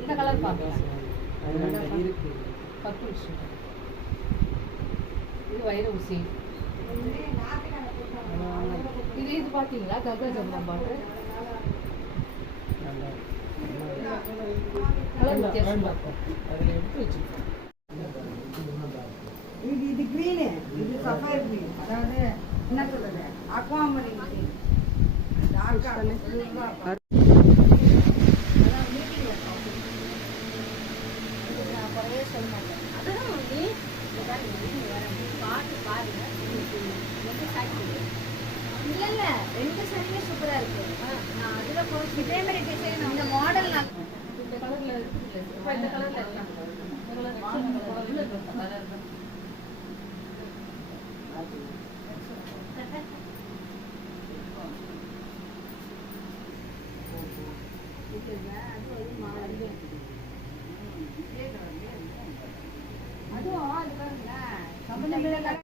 இந்த கலர் பார்க்கலாம். இது வைர ஊசி. இது பார்த்தீங்களா கங்கா ஜமுனா பாட்டு இது கிரீனு, இது சஃபயர் கிரீன், அதாவது என்ன சொல்றது அக்வாமரின் கிரீன். இல்ல ரெண்டு சரியா சூப்பரா இருக்கு. நான் அதுல இதே மாதிரி டிசைன் இந்த மாடல் நான் இந்த கலர்ல இருக்கு. இப்ப இந்த கலர்ல இருக்கு. அதுவும் அது பாருங்க